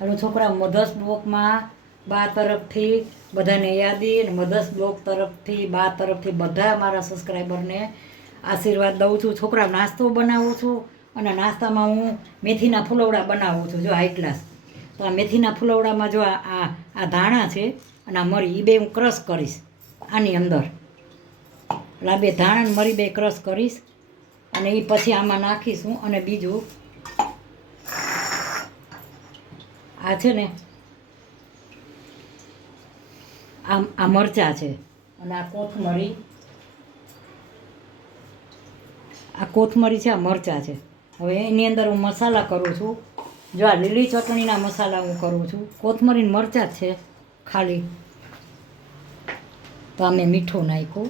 હાલો છોકરા મધર્સ બ્લોકમાં બા તરફથી બધાને યાદી અને મધર્સ બ્લોક તરફથી બા તરફથી બધા મારા સબસ્ક્રાઈબરને આશીર્વાદ દઉં છું. છોકરા નાસ્તો બનાવું છું અને નાસ્તામાં હું મેથીના ફુલવડા બનાવું છું. જો હાઈ ક્લાસ તો આ મેથીના ફુલવડામાં જો આ ધાણા છે અને આ મરી એ બે હું ક્રશ કરીશ આની અંદર. એટલે આ બે ધાણા મરી બે ક્રશ કરીશ અને એ પછી આમાં નાખીશું. અને બીજું આ છે ને આ મરચાં છે અને આ કોથમરી છે, આ મરચાં છે. હવે એની અંદર હું મસાલા કરું છું. જો આ લીલી ચટણીના મસાલા હું કરું છું. કોથમરી મરચાં જ છે ખાલી. તો આ મેં મીઠું નાખ્યું,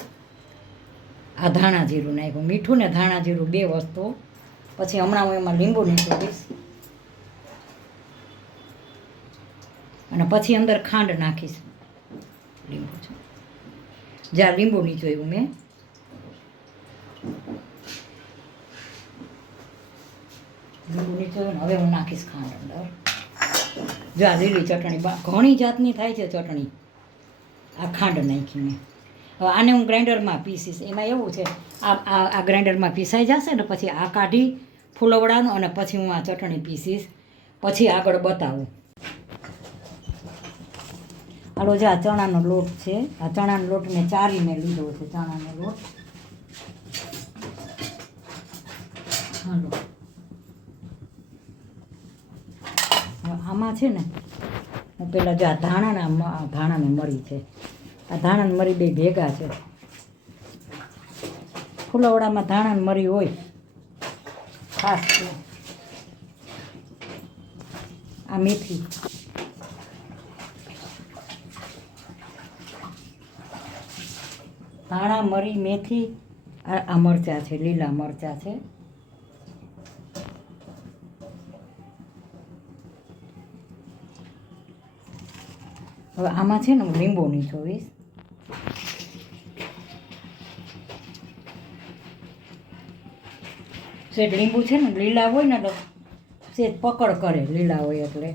આ ધાણા જીરું નાખ્યું. મીઠું ને ધાણા જીરું બે વસ્તુ. પછી હમણાં હું એમાં લીંબુ નીચોવીશ અને પછી અંદર ખાંડ નાખીશ. લીંબુ છે જ્યાં લીંબુ નીચોયું મેં. લીંબુ નીચોયું ને હવે હું નાખીશ ખાંડ અંદર. જો આ લીલી ચટણી ઘણી જાતની થાય છે ચટણી. આ ખાંડ નાખી મેં. હવે આને હું ગ્રાઇન્ડરમાં પીસીશ. એમાં એવું છે આ ગ્રાઇન્ડરમાં પીસાઈ જશે ને પછી આ કાઢી ફૂલવડાનું અને પછી હું આ ચટણી પીસીશ. પછી આગળ બતાવું. હાલો જે આ ચણાનો લોટ છે, આ ચણાનો લોટ મેં ચારીને લીધો છે. ચણાનો લોટ હાલો આમાં છે ને હું પહેલાં જો આ ધાણાને મરી છે, આ ધાણાને મરી બે ભેગા છે. ફુલવડામાં ધાણાને મરી હોય ખાસ છે. આ મેથી, ધાણા મરી મેથી, આ મરચાં છે, લીલા મરચાં છે. હવે આમાં છે ને હું લીંબુ નીચોવીશ. સેજ લીંબુ છે ને લીલા હોય ને તો સેજ પકડ કરે, લીલા હોય એટલે.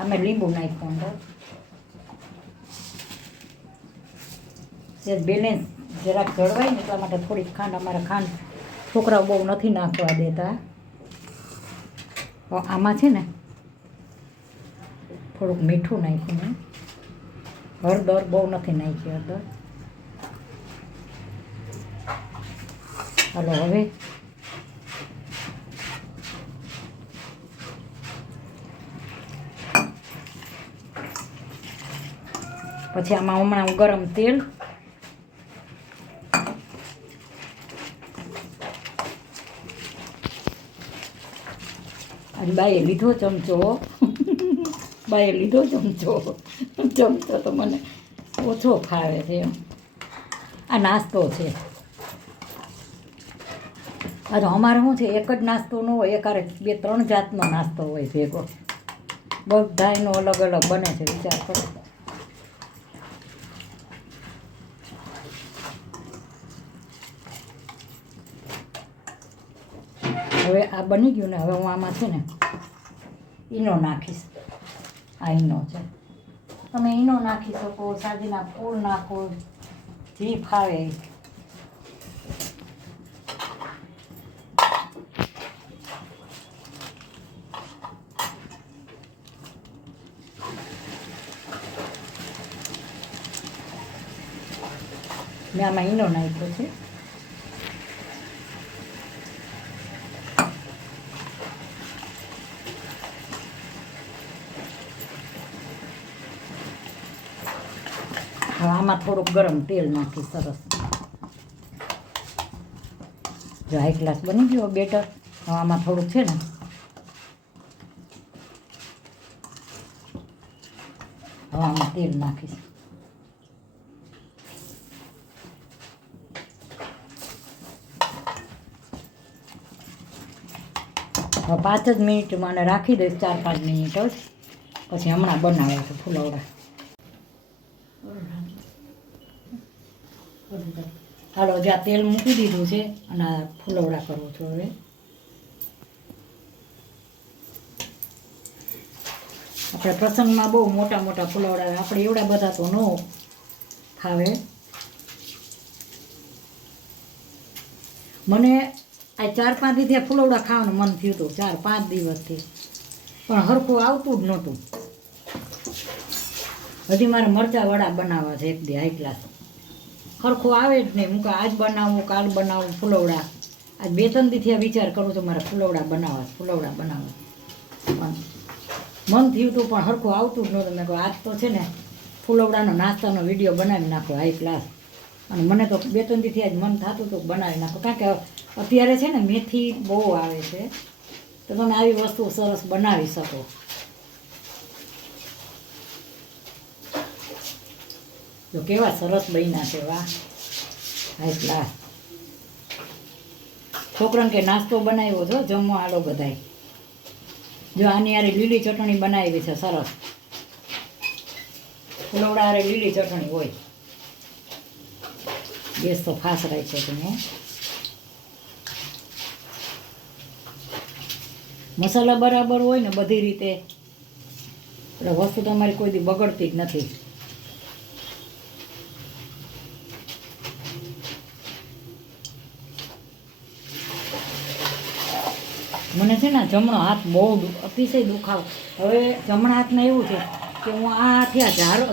અમે લીંબુ નાખ્યું અંદર. સેજ બેલેન્સ જરાક જળવાય ને એટલા માટે થોડીક ખાંડ. અમારે ખાંડ છોકરાઓ બહુ નથી નાખવા દેતા. આમાં છે ને થોડુંક મીઠું નાખ્યું મેં. હળદર બહુ નથી નાખી હળદર. હાલો હવે પછી આમાં હમણાં હું ગરમ તેલ, બાએ લીધો ચમચો, બાએ લીધો ચમચો. ચમચો તો મને ઓછો ફાવે છે એમ. આ નાસ્તો છે. તો અમારે શું છે એક જ નાસ્તો ન હોય, એકારે 2-3 જાતનો નાસ્તો હોય ભેગો. બધા એનો અલગ અલગ બને છે. વિચાર કરો. હવે આ બની ગયું ને હવે હું આમાં છે ને ઈનો નાખીશ. આ ઈનો છે. તમે ઈનો નાખી શકો, સાજીના ફૂલ નાખો, જે ફાવે. મેં આમાં ઈનો નાખ્યો છે. આમાં થોડુંક ગરમ તેલ નાખી સરસ. જો હાઈ ક્લાસ બની ગયો બેટર. હવે આમાં થોડુંક છે ને હવે આમાં તેલ નાખીશ. હવે 5 જ મિનિટ મને રાખી દઈશ, 4-5 મિનિટ જ. પછી હમણાં બનાવે છે ફુલવડા. હાલો જ્યાં તેલ મૂકી દીધું છે અને આ ફુલવડા કરું છું હવે. આપણે પ્રસંગમાં બહુ મોટા મોટા ફુલવડા, આપણે એવડા બધા તો ન ફાવે. મને આ 4-5 દિવસથી આ ફુલવડા ખાવાનું મન થયું હતું, 4-5 દિવસથી, પણ હરખું આવતું જ નહોતું. હજી મારે મરચાં વડા બનાવવા છે એક દી હાઈ ક્લાસ, હરખું આવે જ નહીં. હું આજ બનાવું કાલ બનાવું ફુલવડા. આજ 2-3 દીથી આ વિચાર કરું છું મારે ફુલવડા બનાવવા પણ મન થયું હતું પણ હરખું આવતું જ નહોતું. મેં કહું આજ તો છે ને ફુલવડાનો નાસ્તાનો વિડીયો બનાવી નાખો હાઈ ક્લાસ. અને મને તો 2-3 દીથી આજ મન થતું હતું બનાવી નાખો, કારણ કે અત્યારે છે ને મેથી બહુ આવે છે, તો તમે આવી વસ્તુ સરસ બનાવી શકો. જો કેવા સરસ બન્યા છે, વાહ હાઈ ક્લાસ. છોકરાને કે નાસ્તો બનાવ્યો છો, જમવા આલો બધાય. જો આની હારે લીલી ચટણી બનાવી છે સરસ, ફુલવડા હારે લીલી ચટણી હોય. ગેસ તો ફાસ રાખે છે તમે. મસાલા બરાબર હોય ને બધી રીતે એટલે વસ્તુ તમારી કોઈ દી બગડતી જ નથી. મને છે ને જમણો હાથ બહુ અતિશય દુખાવ. હવે જમણા હાથમાં એવું છે કે હું આ હાથે આ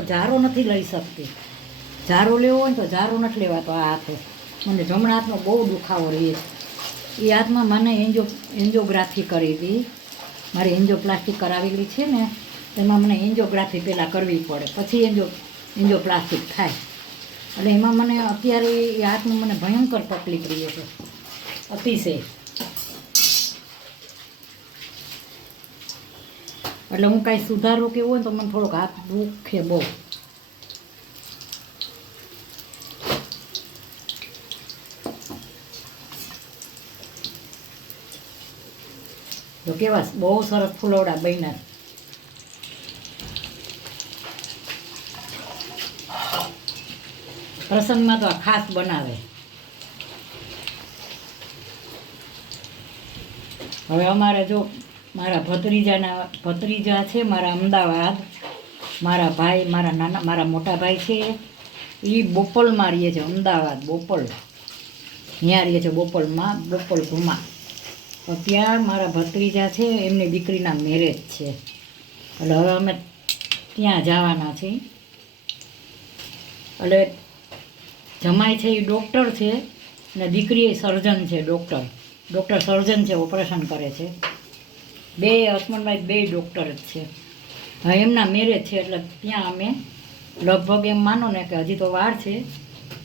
ઝારો નથી લઈ શકતી. ઝારો લેવો હોય ને તો ઝારો નથી લેવાતો આ હાથે. મને જમણા હાથમાં બહુ દુખાવો રહે છે. એ હાથમાં મને એન્જિયોગ્રાફી કરી હતી, મારી એન્જિયોપ્લાસ્ટિક કરાવેલી છે ને, તેમાં મને એન્જિયોગ્રાફી પહેલાં કરવી પડે, પછી એન્જિયોપ્લાસ્ટિક થાય. એટલે એમાં મને અત્યારે એ હાથમાં મને ભયંકર તકલીફ રહી છે, અતિશય. એટલે હું કાંઈ સુધારો કેવું હોય ને તો મને થોડોક હાથ દુખે બહુ. તો કેવા બહુ સરસ ફુલવડા બન્યા. પ્રસંગમાં તો આ ખાસ બનાવે. હવે અમારે જો મારા ભત્રીજા છે મારા અમદાવાદ, મારા ભાઈ મારા મોટા ભાઈ છે એ બોપલમાં રહે છે, અમદાવાદ બોપલ, ત્યાં રહે છે બોપલમાં, બોપલ ઘુમા. તો ત્યાં મારા ભત્રીજા છે, એમની દીકરીના મેરેજ છે, એટલે હવે અમે ત્યાં જવાના છીએ. એટલે જમાઈ છે એ ડૉક્ટર છે ને દીકરી એ સર્જન છે, ડૉક્ટર સર્જન છે, ઓપરેશન કરે છે. બે હસબન્ડ બે ડૉક્ટર જ છે. હવે એમના મેરેજ છે એટલે ત્યાં અમે લગભગ એમ માનો ને કે હજી તો વાર છે,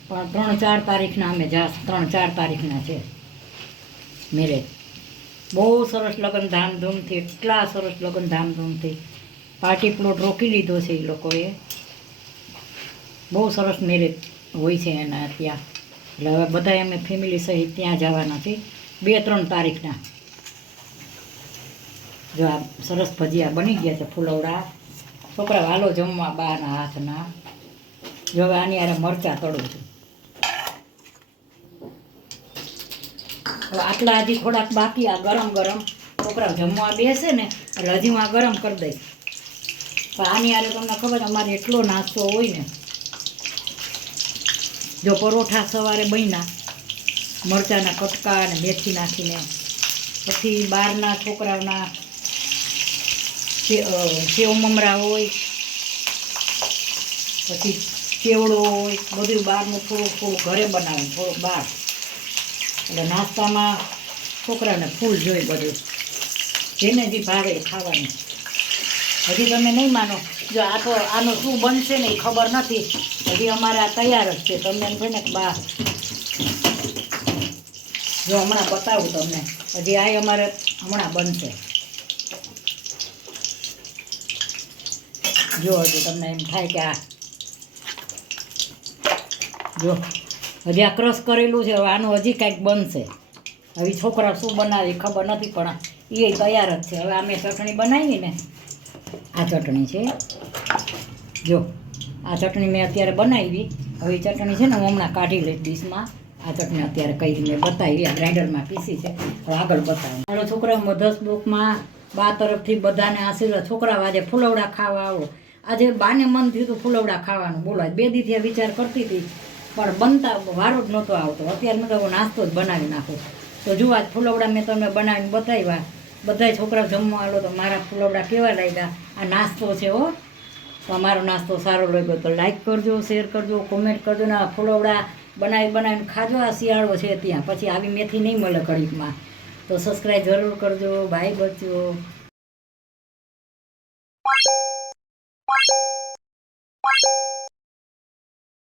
પણ 3-4 તારીખના અમે 3-4 તારીખના છે મેરેજ. બહુ સરસ લગ્ન ધામધૂમથી, એટલા સરસ લગ્ન ધામધૂમથી. પાર્ટી પ્લોટ રોકી લીધો છે એ લોકોએ. બહુ સરસ મેરેજ હોય છે એના ત્યાં. એટલે હવે બધા અમે ફેમિલી સહિત ત્યાં જવાના છીએ 2-3 તારીખના. જો આ સરસ ભજીયા બની ગયા છે ફુલવડા. છોકરા હાલો જમવા બાના હાથના. જો હવે આની હારે મરચાં તળું છું. હવે આટલા હજી થોડાક બાકી, આ ગરમ ગરમ છોકરા જમવા બેસે ને એટલે હજી હું આ ગરમ કરી દઈશ. પણ આની હારે તમને ખબર અમારે એટલો નાસ્તો હોય ને, જો પરોઠા સવારે બન્યા મરચાંના કટકા અને મેથી નાખીને, પછી બહારના છોકરાઓના સેવ મમરા હોય, પછી ચેવડો હોય, બધું બહારનું થોડું ઘરે બનાવે, થોડુંક બહાર. એટલે નાસ્તામાં છોકરાને ફૂલ જોઈ બધું, જેને જે ભાવે ખાવાનું. હજી તમે નહીં માનો, જો આ તો આનો શું બનશે ને એ ખબર નથી. હજી અમારે આ તૈયાર જ છે. તમને એમ છે ને કે બા જો હમણાં બતાવું તમને, હજી આ અમારે હમણાં બનશે. જો હજી તમને એમ થાય કે આ જો હજી આ ક્રશ કરેલું છે, હવે આનું હજી કાંઈક બનશે. હવે છોકરા શું બનાવે ખબર નથી, પણ એ તૈયાર જ છે. હવે આ મેં ચટણી બનાવી ને, આ ચટણી છે, જો આ ચટણી મેં અત્યારે બનાવી. હવે એ ચટણી છે ને હું હમણાં કાઢી લઈશ ડીશમાં. આ ચટણી અત્યારે કઈ મેં બતાવી, આ ગ્રાઇન્ડરમાં પીસી છે, હવે આગળ બતાવું. હાલો છોકરા, મધર્સ બ્લોકમાં બા તરફથી બધાને આશીર્વાદ. છોકરા આજે ફૂલવડા ખાવા આવો. આજે બાને મન થયું હતું ફૂલવડા ખાવાનું, બોલો 2 દીથી વિચાર કરતી હતી પણ બનતા વારો જ નહોતો આવતો. અત્યારે મેં તો નાસ્તો જ બનાવી નાખું. તો જુઓ આજ ફૂલવડા મેં તમને બનાવીને બતાવ્યા. બધાય છોકરા જમવા આલો તો મારા ફૂલવડા કેવા લાગ્યા. આ નાસ્તો છે હો. તો અમારો નાસ્તો સારો લાગ્યો તો લાઈક કરજો, શેર કરજો, કોમેન્ટ કરજો ને આ ફૂલવડા બનાવીને ખાજો. આ શિયાળો છે ત્યાં, પછી આવી મેથી નહીં મળે ઘડીકમાં. તો સબસ્ક્રાઈબ જરૂર કરજો. બાય બચ્ચો.